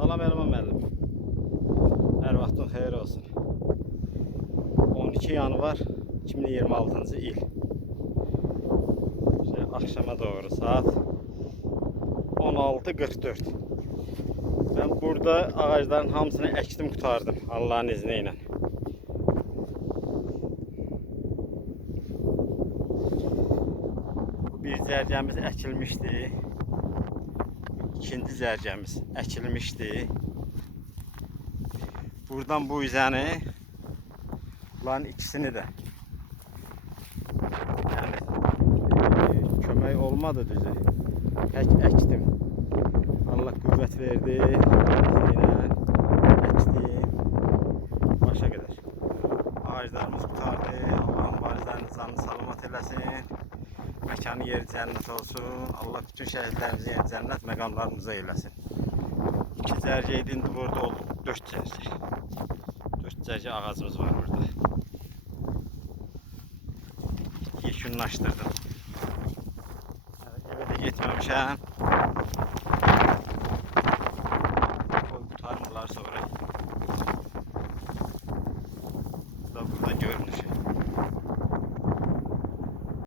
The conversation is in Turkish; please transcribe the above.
Salam Elman müəllim. Hər vaxtın xeyir olsun. 12 yanvar 2026-cı il. Akşama doğru saat 16:44. Ben burada ağaçların hamısını ektim kurtardım Allah'ın izniyle. Bir zərgəmiz əkilmişdi. İkinci zərgəmiz əkilmişdi. Buradan bu üzəni lan ikisini de yani kömək olmadı düzü. Tək əkdim. Allah qüvvət verdi. Allah'ın əkdim. Başa qədər. Ağaclarımız kurtardı. Allah'ın varizlərini canını salamat eləsin. Mekanı yeri cennet olsun. Allah bütün şehitlerimizin yeri cennet, mekanlarımıza eylesin. İki zərgə idi, indi burada oldu 4 zərgə. 4 zərgə ağacımız var burada. Yekunlaşdırdım. Eve de getməmişəm.